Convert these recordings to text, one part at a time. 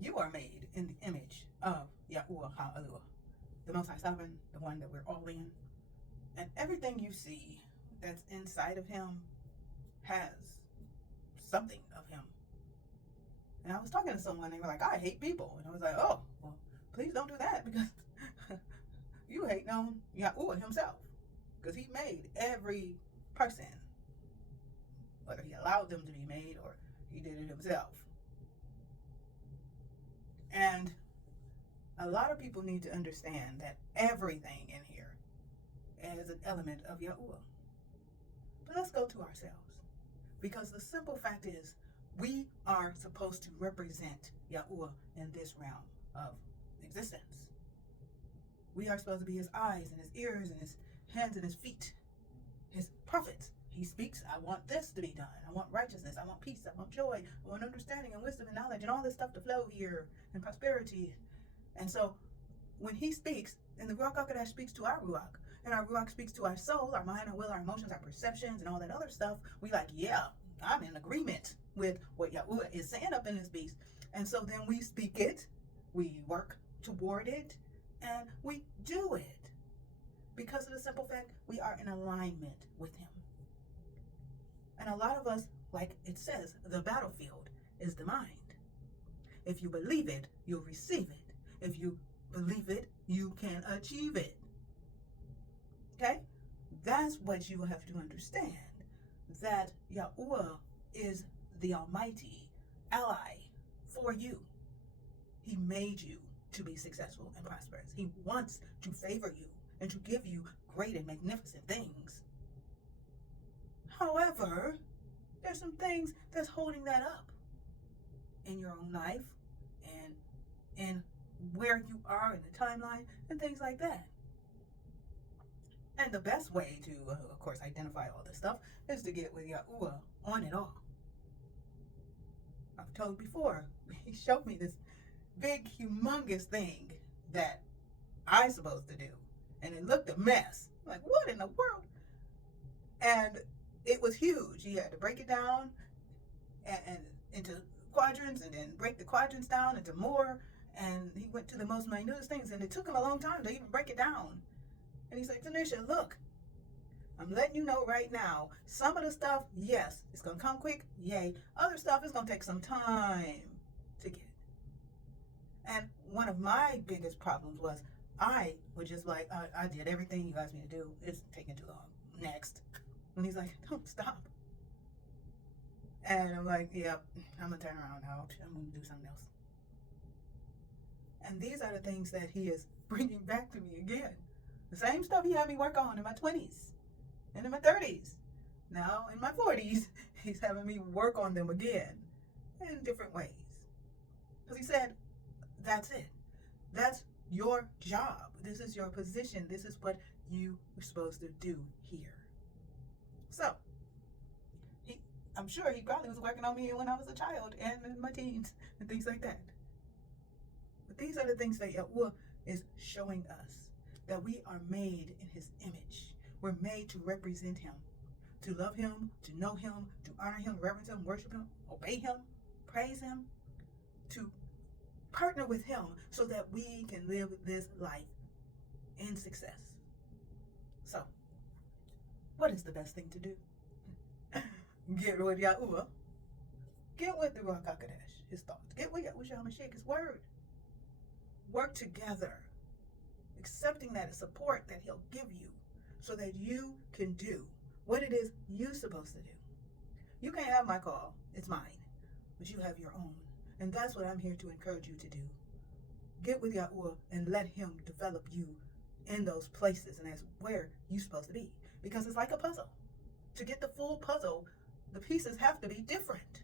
You are made in the image of Yahuah Aluah, the Most High Sovereign, the one that we're all in. And everything you see that's inside of him has something of him. And I was talking to someone, they were like, I hate people. And I was like, oh, well, please don't do that, because you hate on Yahuah himself. Because he made every person, whether he allowed them to be made or he did it himself. And a lot of people need to understand that everything in here is an element of Yahuah. But let's go to ourselves. Because the simple fact is, we are supposed to represent Yahuah in this realm of existence. We are supposed to be his eyes and his ears and his hands and his feet, his prophets. He speaks, I want this to be done. I want righteousness. I want peace. I want joy. I want understanding and wisdom and knowledge and all this stuff to flow here, and prosperity. And so when he speaks, and the Ruach HaKodesh speaks to our Ruach, and our Ruach speaks to our soul, our mind, our will, our emotions, our perceptions, and all that other stuff, we like, yeah, I'm in agreement with what Yahuah is saying up in this beast. And so then we speak it, we work toward it, and we do it. Because of the simple fact, we are in alignment with him. And a lot of us, like it says, the battlefield is the mind. If you believe it, you'll receive it. If you believe it, you can achieve it. Okay? That's what you have to understand. That Yahuah is the almighty ally for you. He made you to be successful and prosperous. He wants to favor you and to give you great and magnificent things. However, there's some things that's holding that up in your own life and in where you are in the timeline and things like that. And the best way to, of course, identify all this stuff is to get with Yahuah on it all. I've told before, he showed me this big, humongous thing that I'm supposed to do. And it looked a mess. Like, what in the world? And it was huge. He had to break it down and into quadrants, and then break the quadrants down into more. And he went to the most minute things, and it took him a long time to even break it down. And he's like, Tanisha, look, I'm letting you know right now, some of the stuff, yes, it's going to come quick, yay. Other stuff is going to take some time to get. And one of my biggest problems was I was just like, I did everything you asked me to do. It's taking too long. Next. And he's like, don't stop. And I'm like, yep, I'm going to turn around now. I'm going to do something else. And these are the things that he is bringing back to me again. The same stuff he had me work on in my 20s and in my 30s. Now in my 40s, he's having me work on them again in different ways. Because he said, that's it. That's your job. This is your position. This is what you were supposed to do here. So, I'm sure he probably was working on me when I was a child and in my teens and things like that. But these are the things that Yahuah is showing us. That we are made in his image. We're made to represent him. To love him, to know him, to honor him, reverence him, worship him, obey him, praise him. To partner with him so that we can live this life in success. So, what is the best thing to do? Get with Yahuah. Get with the Ruach HaKodesh, his thoughts. Get with Yahushua HaMashiach, his word. Work together, accepting that support that he'll give you so that you can do what it is you're supposed to do. You can't have my call. It's mine. But you have your own. And that's what I'm here to encourage you to do. Get with Yahuah and let him develop you in those places, and that's where you're supposed to be. Because it's like a puzzle. To get the full puzzle, the pieces have to be different.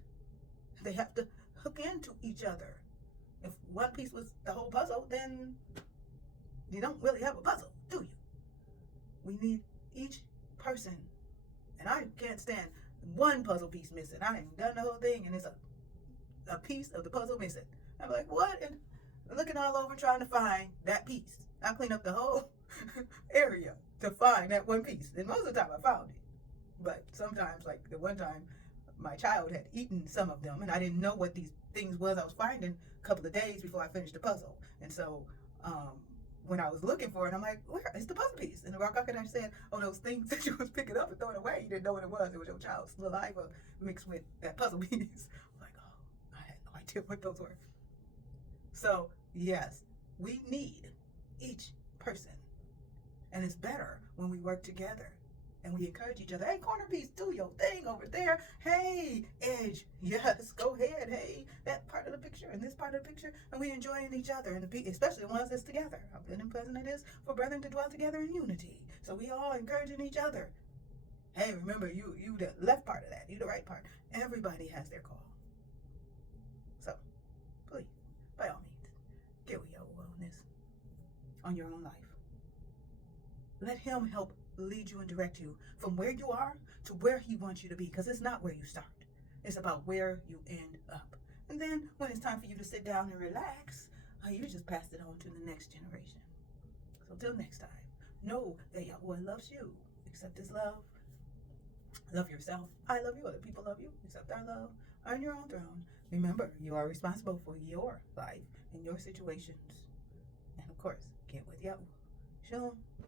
They have to hook into each other. If one piece was the whole puzzle, then you don't really have a puzzle, do you? We need each person. And I can't stand one puzzle piece missing. I ain't done the whole thing, and it's a piece of the puzzle missing. I'm like, what? And looking all over trying to find that piece. I clean up the whole area to find that one piece. And most of the time I found it. But sometimes, like the one time, my child had eaten some of them, and I didn't know what these things was I was finding a couple of days before I finished the puzzle. And so when I was looking for it, I'm like, where is the puzzle piece? And the Rock Architect said, oh, those things that you was picking up and throwing away, you didn't know what it was. It was your child's saliva mixed with that puzzle piece. I'm like, oh, I had no idea what those were. So, yes, we need each person. And it's better when we work together and we encourage each other. Hey, corner piece, do your thing over there. Hey, edge, yes, go ahead. Hey, that part of the picture and this part of the picture. And we enjoying each other, and especially the ones that's together. How good and pleasant it is for brethren to dwell together in unity. So we all encouraging each other. Hey, remember, you the left part of that, you the right part. Everybody has their call. So, please, by all means, get with Yahuah on this, on your own life. Let him help lead you and direct you from where you are to where he wants you to be, because it's not where you start. It's about where you end up. And then when it's time for you to sit down and relax, you just pass it on to the next generation. So till next time, know that Yahuah loves you. Accept his love. Love yourself. I love you. Other people love you. Accept our love. Earn your own throne. Remember, you are responsible for your life and your situations. And of course, get with Yahuah. Shalom.